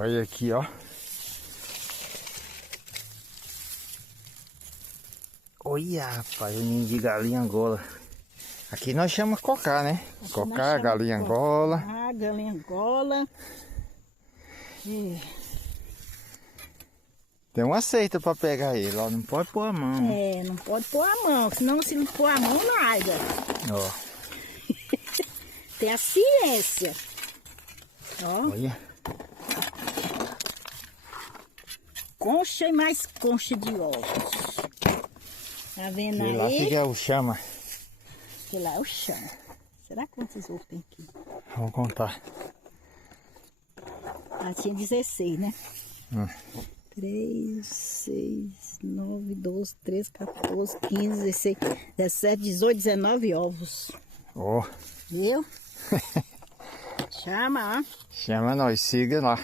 Olha aqui, ó. Olha, rapaz, o ninho de galinha Angola. Aqui nós chamamos cocá, né? Cocá, galinha Angola. Ah, galinha Angola. Tem uma seita pra pegar ele, ó. Não pode pôr a mão. Né? Não pode pôr a mão, senão se não pôr a mão, nada. Ó. Tem a ciência. Ó. Olha. Concha e mais concha de ovos. Tá vendo aí? Lá fica o chama. Que lá é o chão. Será quantos ovos tem aqui? Vamos contar. Ah, tinha 16, né? 3, 6, 9, 12, 13, 14, 15, 16, 17, 18, 19 ovos. Ó. Viu? Chama, ó. Chama nós, siga lá.